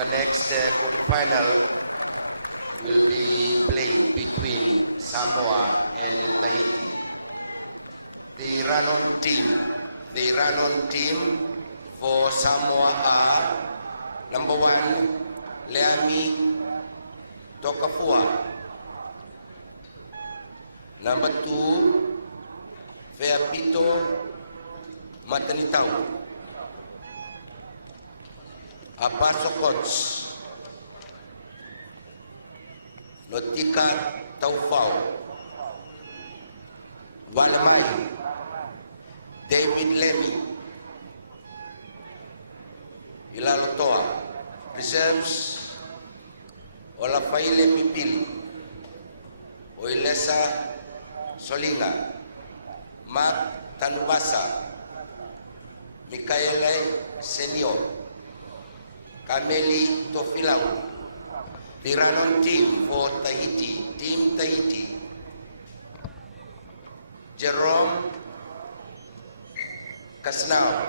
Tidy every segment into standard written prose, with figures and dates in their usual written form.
The next quarterfinal will be played between Samoa and Tahiti. The run-on team for Samoa are number 1, Leami Tokafua. Number 2, Feapito Matanitau. Abaso Coach, Notika Taufau, Vanamari, David Lemmy, Ilalotoa. Reserves, Olafaile Pipili, Oilesa Solinga, Mark Tanubasa, Mikaele Senior, Kameli Tofilau. The run-on team for Tahiti, Team Tahiti, Jerome Kasnau,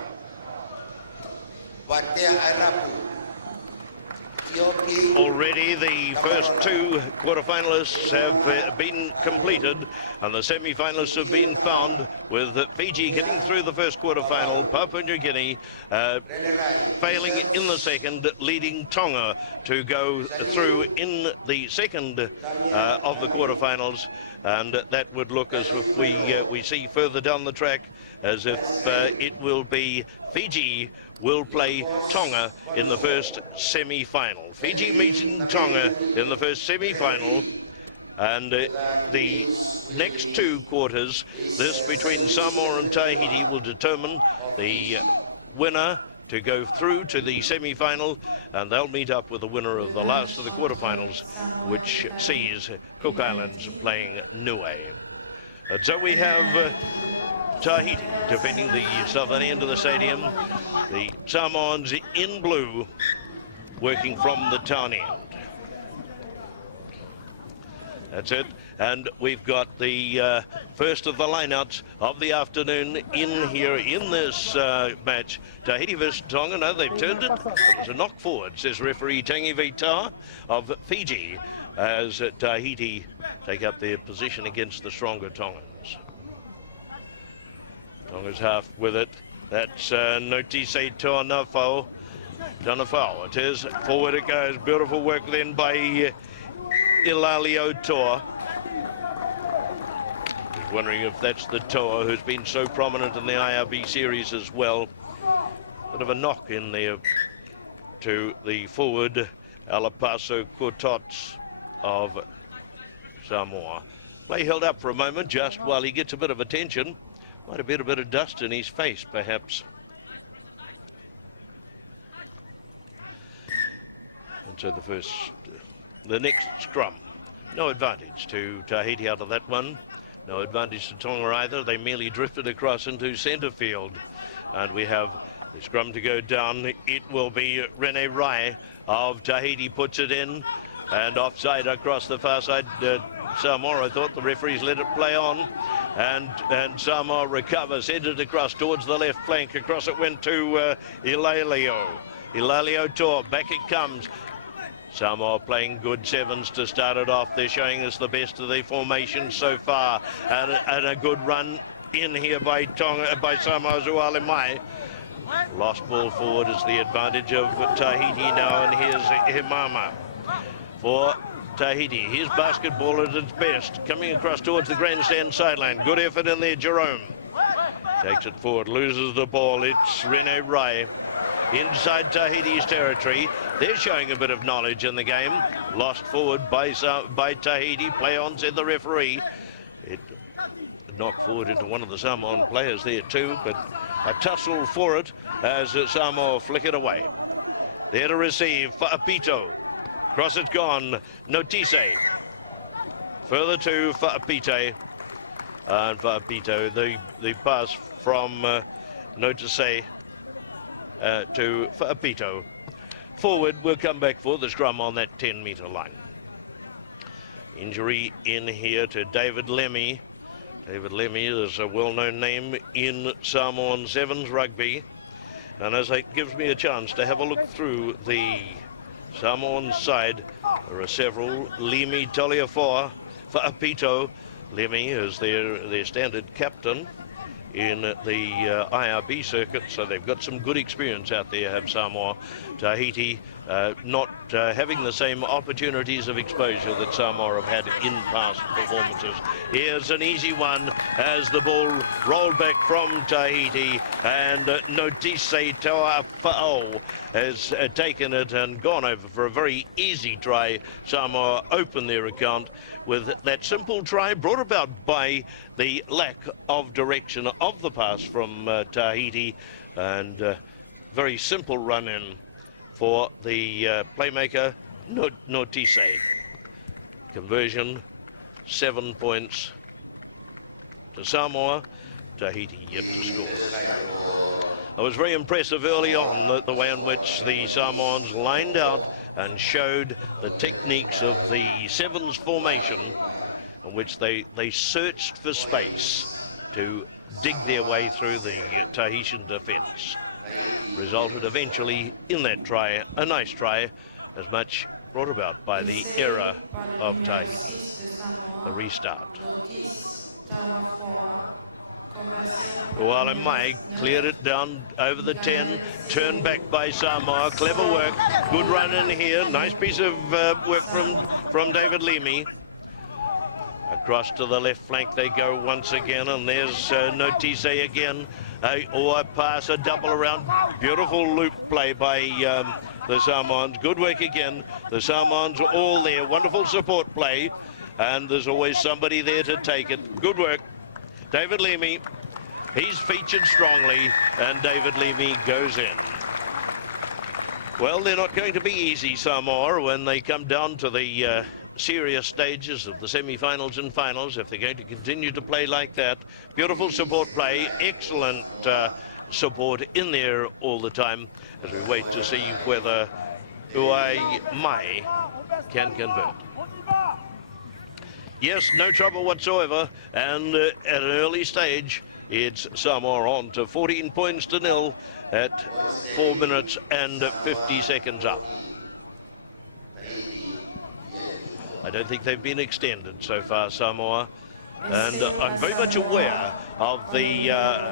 Watea Arapu. Already the first 2 quarterfinalists have been completed and the semi-finalists have been found, with Fiji getting through the first quarterfinal, Papua New Guinea failing in the second, leading Tonga to go through in the second of the quarterfinals, and that would look as if we see further down the track as if it will be Fiji will play Tonga in the first semi-final. Fiji meeting Tonga in the first semi-final, and the next 2 quarters, this between Samoa and Tahiti, will determine the winner to go through to the semi-final, and they'll meet up with the winner of the last of the quarterfinals, which sees Cook Islands playing Niue. And so we have Tahiti defending the southern end of the stadium, the Samoans in blue working from the town end. That's it, and we've got the first of the lineouts of the afternoon in here in this match. Tahiti versus Tonga. No, they've turned it. It was a knock forward, says referee Tangi Vita of Fiji, as Tahiti take up their position against the stronger Tongans. Tonga's half with it. That's Notise Tuanafau. Tuanafau it is. Forward it goes. Beautiful work then by Ilalio Toa. Just wondering if that's the Toa who's been so prominent in the IRB series as well. Bit of a knock in there to the forward, Alapaso Kotots of Samoa. Play held up for a moment just while he gets a bit of attention. Might have been a bit of dust in his face, perhaps. And so the next scrum. No advantage to Tahiti out of that one. No advantage to Tonga either. They merely drifted across into centre field. And we have the scrum to go down. It will be Rene Rai of Tahiti puts it in. And offside across the far side. Samoa, I thought the referees let it play on. And Samoa recovers, sends it across towards the left flank. Across it went to Ilalio. Ilalio Toa, back it comes. Samoa playing good sevens to start it off. They're showing us the best of their formation so far. And a good run in here by Samoa Zuale Mai. Lost ball forward is the advantage of Tahiti now. And here's Himama for Tahiti. Here's basketball at its best. Coming across towards the grandstand sideline. Good effort in there, Jerome. Takes it forward, loses the ball. It's Rene Rai. Inside Tahiti's territory. They're showing a bit of knowledge in the game. Lost forward by Tahiti. Play on, said the referee. It knocked forward into one of the Samoan players there too, but a tussle for it as Samoa flick it away. There to receive, Fa'apito. Cross it gone, Notise. Further to Fa'apite. And Fa'apito, the pass from Notise to Fa'apito. Forward, we'll come back for the scrum on that 10-metre line. Injury in here to David Lemmy. David Lemmy is a well-known name in Samoan Sevens rugby. And as it gives me a chance to have a look through the Samoan side, there are several. Limi Toliafoa for Apito. Limi is their standard captain in the IRB circuit, so they've got some good experience out there, have Samoa. Tahiti not having the same opportunities of exposure that Samoa have had in past performances. Here's an easy one as the ball rolled back from Tahiti, and Notise Tauafa'o has taken it and gone over for a very easy try. Samoa open their account with that simple try brought about by the lack of direction of the pass from Tahiti, and very simple run in for the playmaker Notise. Conversion 7 points to Samoa. Tahiti yet to score. It was very impressive early on the way in which the Samoans lined out and showed the techniques of the sevens formation, in which they searched for space to dig their way through the Tahitian defence. Resulted eventually in that try, a nice try, as much brought about by the error of Tahiti. The restart. Mai cleared it down over the 10, turned back by Samoa. Clever work, good run in here. Nice piece of work from David Limi. Across to the left flank they go once again, and there's Notise again. A pass, a double around. Beautiful loop play by the Samoans. Good work again. The Samoans are all there. Wonderful support play, and there's always somebody there to take it. Good work. David Limi, he's featured strongly, and David Limi goes in. Well, they're not going to be easy, Samoa, when they come down to the serious stages of the semi-finals and finals, if they're going to continue to play like that. Beautiful support play, excellent support in there all the time, as we wait to see whether Mai can convert. Yes, no trouble whatsoever, and at an early stage, it's Samoa on to 14 points to 0 at 4 minutes and 50 seconds up. I don't think they've been extended so far, Samoa, and I'm very much aware of the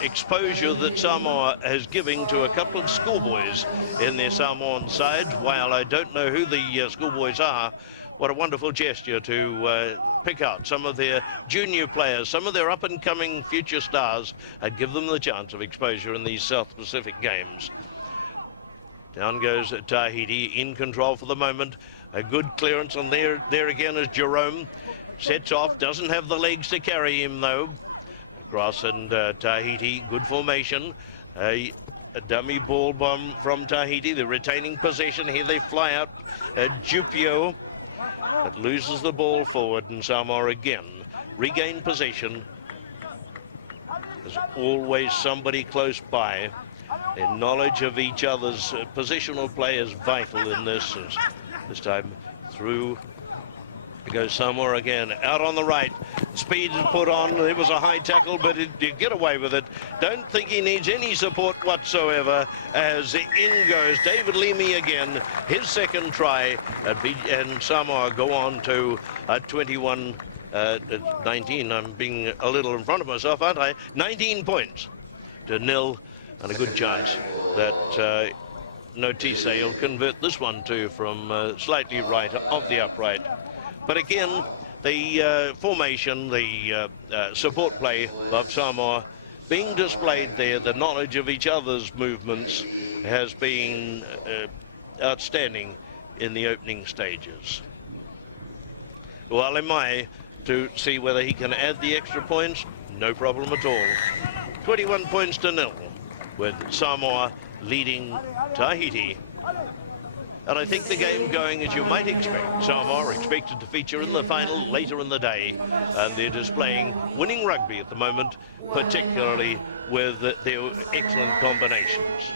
exposure that Samoa is giving to a couple of schoolboys in their Samoan side. While I don't know who the schoolboys are, what a wonderful gesture to pick out some of their junior players, some of their up-and-coming future stars, and give them the chance of exposure in these South Pacific games. Down goes Tahiti, in control for the moment. A good clearance, and there again is Jerome. Sets off, doesn't have the legs to carry him though. Across, and Tahiti, good formation. A dummy ball bomb from Tahiti. They're retaining possession. Here they fly out. Jupio, that loses the ball forward, and Samoa again regain possession. There's always somebody close by. Their knowledge of each other's positional play is vital in this. This time through goes Samoa again, out on the right. Speed is put on. There was a high tackle, but you get away with it. Don't think he needs any support whatsoever, as in goes David Limi again, his second try, and Samoa go on to 21-19. I'm being a little in front of myself, aren't I? 19 points to 0, and a good chance that Notise will convert this one too from slightly right of the upright. But again, the formation, the support play of Samoa being displayed there, the knowledge of each other's movements has been outstanding in the opening stages. Mai to see whether he can add the extra points, no problem at all. 21 points to 0, with Samoa leading Tahiti. And I think the game going as you might expect. Samoa are expected to feature in the final later in the day, and they're displaying winning rugby at the moment, particularly with their excellent combinations.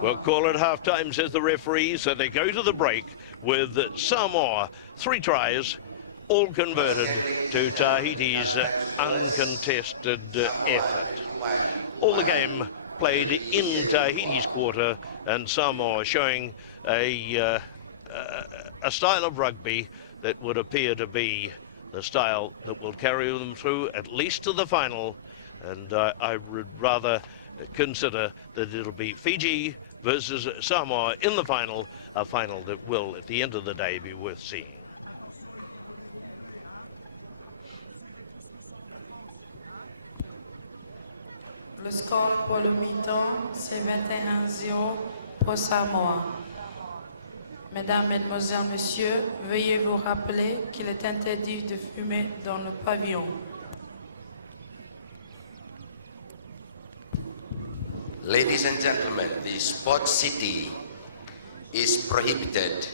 We'll call it half-time, says the referee, so they go to the break with Samoa 3 tries, all converted to Tahiti's uncontested effort. All the game played in Tahiti's quarter, and Samoa showing a style of rugby that would appear to be the style that will carry them through at least to the final. And I would rather consider that it'll be Fiji versus Samoa in the final, a final that will, at the end of the day, be worth seeing. Le score pour le mi-temps, c'est 21-0 pour Samoa. Mesdames, Mesdemoiselles, Messieurs, veuillez vous rappeler qu'il est interdit de fumer dans le pavillon. Ladies and gentlemen, the sports city is prohibited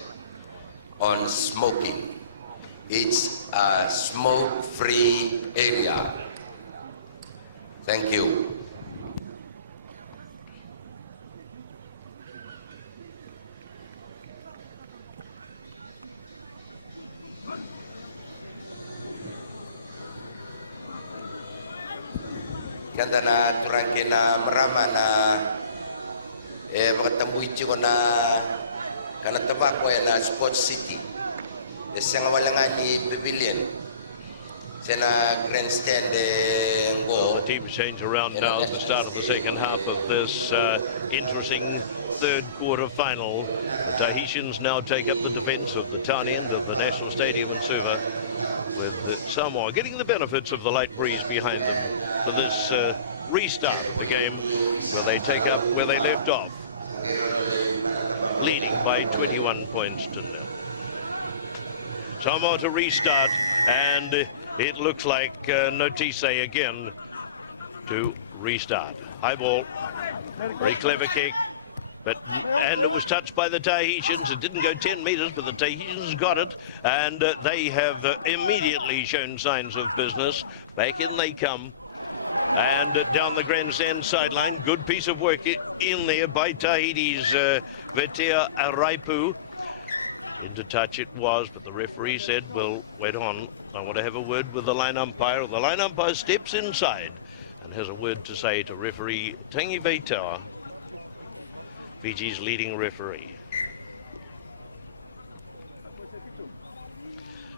on smoking. It's a smoke-free area. Thank you. Ganda na turangke na marama na makatambuichi ko na kanataba ko na sports city. Siyang walangan ni pavilion. Well, the teams change around now at the start of the second half of this interesting third quarter final. The Tahitians now take up the defence of the town end of the National Stadium in Suva, with Samoa getting the benefits of the light breeze behind them for this restart of the game, where they take up where they left off, leading by 21 points to 0. Samoa to restart, and it looks like Notise again to restart. High ball, very clever kick, and it was touched by the Tahitians. It didn't go 10 metres, but the Tahitians got it, and they have immediately shown signs of business. Back in they come, and down the grandstand sideline. Good piece of work in there by Tahiti's Vetea Araipu. Into touch it was, but the referee said, well, wait on. I want to have a word with the line umpire. The line umpire steps inside and has a word to say to referee Tangi Vetea, Fiji's leading referee.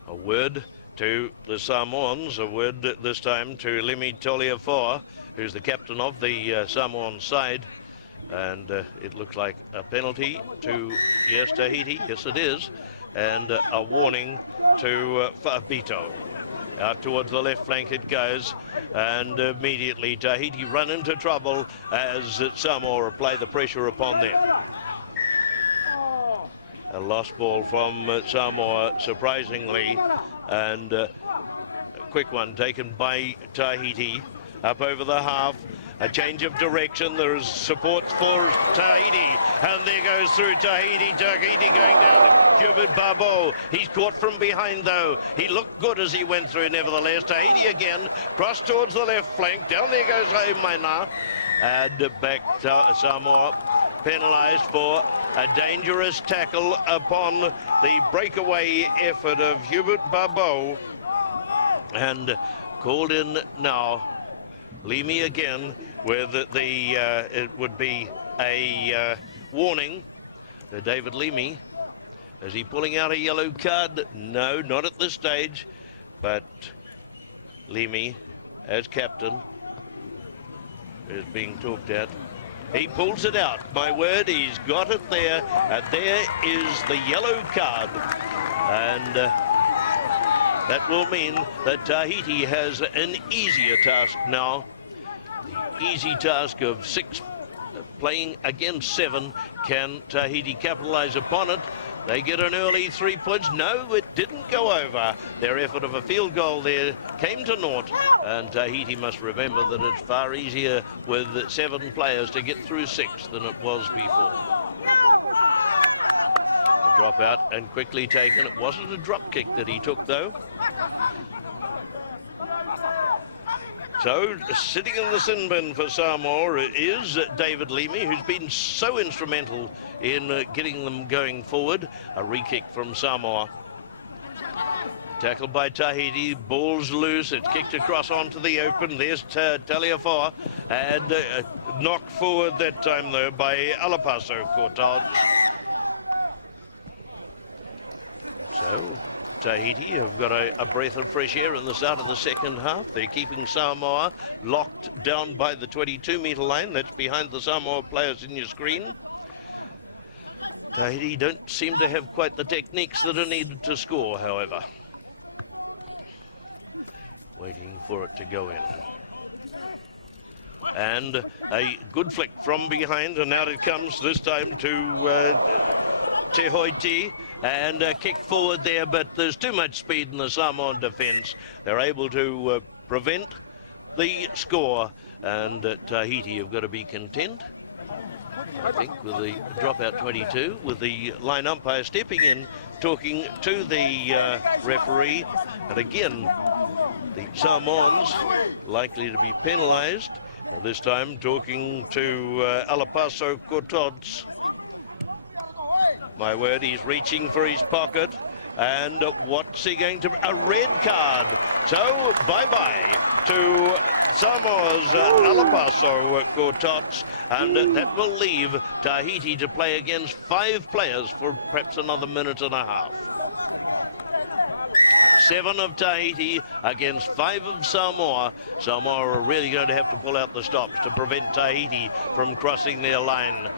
A word to the Samoans, a word this time to Limi Toliafoa, who's the captain of the Samoan side. And it looks like a penalty to, yes, Tahiti, yes it is, and a warning to Fabito. Out towards the left flank it goes, and immediately Tahiti run into trouble as Samoa apply the pressure upon them. A lost ball from Samoa, surprisingly, and a quick one taken by Tahiti up over the half. A change of direction. There is support for Tahiti, and there goes through Tahiti. Tahiti going down to Hubert Barbeau. He's caught from behind, though. He looked good as he went through, nevertheless. Tahiti again, cross towards the left flank. Down there goes Maina, and back to Samoa, penalised for a dangerous tackle upon the breakaway effort of Hubert Barbeau, and called in now. Limi again with it would be a warning to David Limi. Is he pulling out a yellow card? No, not at this stage, but Limi as captain is being talked at. He pulls it out, my word, he's got it there, and there is the yellow card, and that will mean that Tahiti has an easier task now. The easy task of 6 playing against 7. Can Tahiti capitalize upon it? They get an early 3 points. No, it didn't go over. Their effort of a field goal there came to naught. And Tahiti must remember that it's far easier with 7 players to get through 6 than it was before. A drop out and quickly taken. It wasn't a drop kick that he took, though. So, sitting in the sin bin for Samoa is David Limi, who's been so instrumental in getting them going forward. A re-kick from Samoa. Tackled by Tahiti, ball's loose, it's kicked across onto the open. There's Taliafoa, and knocked forward that time, though, by Alapaso Cortad. So Tahiti have got a breath of fresh air in the start of the second half. They're keeping Samoa locked down by the 22-metre line. That's behind the Samoa players in your screen. Tahiti don't seem to have quite the techniques that are needed to score, however. Waiting for it to go in. And a good flick from behind, and out it comes this time to Te Hoiti, and a kick forward there, but there's too much speed in the Samoan defence. They're able to prevent the score, and Tahiti have got to be content, I think, with the dropout 22, with the line umpire stepping in, talking to the referee, and again, the Samoans likely to be penalised. This time talking to Alapaso Cortods. My word, he's reaching for his pocket. And what's he going to... A red card. So, bye-bye to Samoa's Alapaso Cortods. And that will leave Tahiti to play against 5 players for perhaps another minute and a half. 7 of Tahiti against 5 of Samoa. Samoa are really going to have to pull out the stops to prevent Tahiti from crossing their line,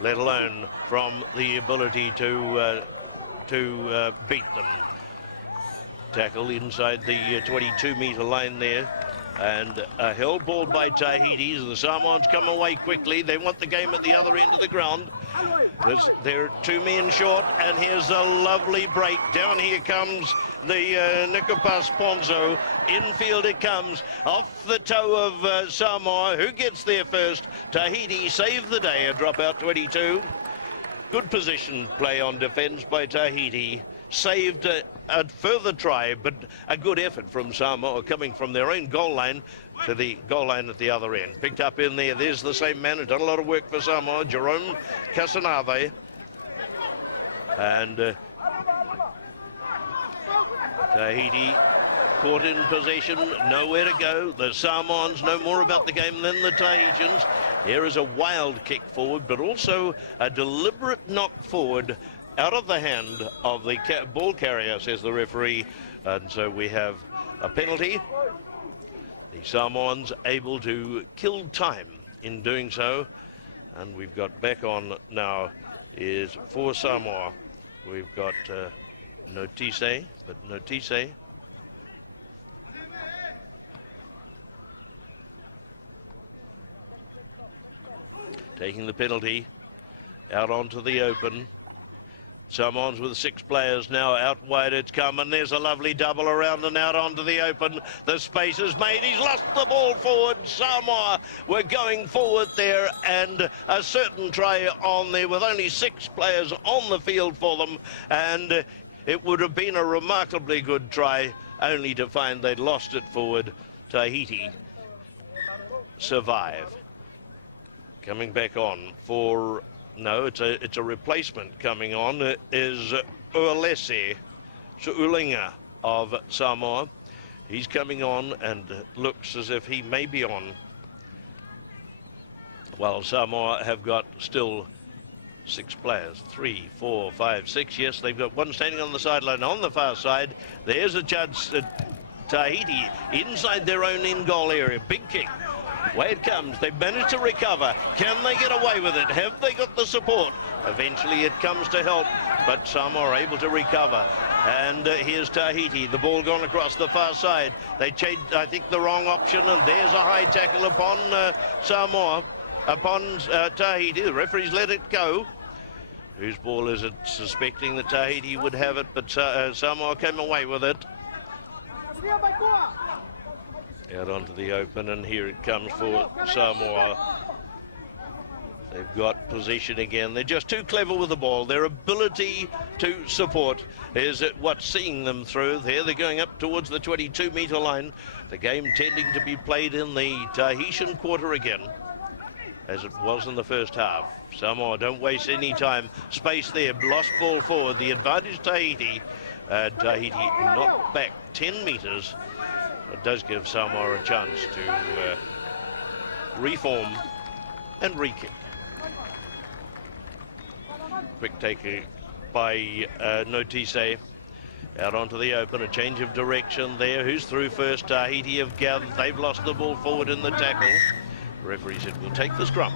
let alone from the ability to beat them. Tackle inside the 22-metre line there. And a held ball by Tahiti. The Samoans come away quickly. They want the game at the other end of the ground. They're 2 men short, and here's a lovely break. Down here comes the Nikopas Ponzo. Infield it comes, off the toe of Samoa. Who gets there first? Tahiti save the day, a dropout 22. Good position play on defence by Tahiti. Saved a further try, but a good effort from Samoa coming from their own goal line to the goal line at the other end. Picked up in there. There's the same man who's done a lot of work for Samoa, Jerome Casanave. And Tahiti caught in possession, nowhere to go. The Samoans know more about the game than the Tahitians. Here is a wild kick forward, but also a deliberate knock forward out of the hand of the ball carrier, says the referee. And so we have a penalty. The Samoans able to kill time in doing so. And we've got back on now is for Samoa. We've got Notise, but Notise taking the penalty out onto the open. Samoans with 6 players now out wide. It's come, and there's a lovely double around and out onto the open. The space is made. He's lost the ball forward. Samoa were going forward there, and a certain try on there with only 6 players on the field for them. And it would have been a remarkably good try, only to find they'd lost it forward. Tahiti survive. Coming back on for... No, it's a replacement coming on. Is Ualese Su'ulinga of Samoa. He's coming on and looks as if he may be on. While Samoa have got still 6 players. 3, 4, 5, 6. Yes, they've got one standing on the sideline on the far side. There's a chance Tahiti inside their own in-goal area. Big kick. Way it comes. They've managed to recover. Can they get away with it? Have they got the support? Eventually it comes to help, but Samoa are able to recover. And here's Tahiti. The ball gone across the far side. They changed, I think, the wrong option, and there's a high tackle upon Samoa, upon Tahiti. The referee's let it go. Whose ball is it? Suspecting that Tahiti would have it, but Samoa came away with it. Out onto the open, and here it comes for Samoa. They've got possession again. They're just too clever with the ball. Their ability to support is what's seeing them through. There they're going up towards the 22-metre line. The game tending to be played in the Tahitian quarter again, as it was in the first half. Samoa don't waste any time. Space there, lost ball forward. The advantage Tahiti. Tahiti knocked back 10 metres. It does give Samoa a chance to reform and re-kick. Quick take by Notise. Out onto the open, a change of direction there. Who's through first? Tahiti have gathered. They've lost the ball forward in the tackle. The referee said, we'll take the scrum.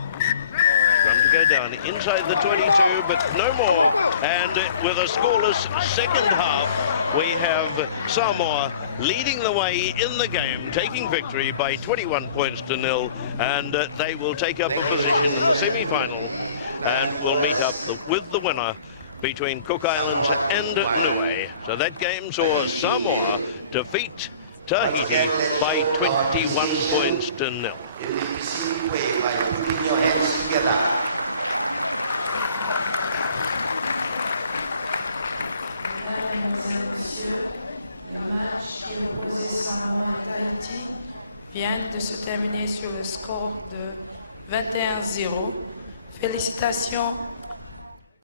Scrum to go down inside the 22, but no more. And with a scoreless second half, we have Samoa leading the way in the game, taking victory by 21 points to 0. And they will take up a position in the semi-final and will meet up with the winner between Cook Islands and Niue. So that game saw Samoa defeat Tahiti by 21 points to 0. In the preceding way by putting your hands together. Le match qui opposait Samoa à Tahiti vient de se terminer sur le score de 21-0. Félicitations